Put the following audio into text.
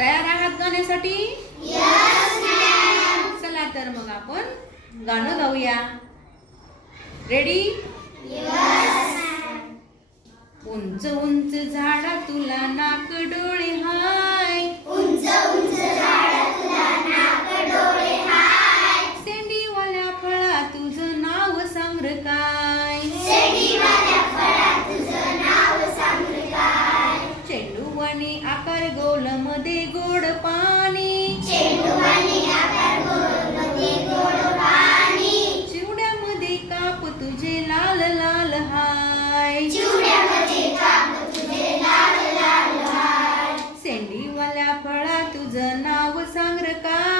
तयार आहात गाण्यासाठी? चला तर मग आपण गाणं गाऊया. रेडी उंच उंच झाडा तुला नाक डोळे हाय चेंडूवाणी आकार गोलमध्ये गोड पाणी. चिवड्यामध्ये काप तुझे लाल लाल हाय. सेंडीवाल्या फळा तुझं नाव सांग र काय?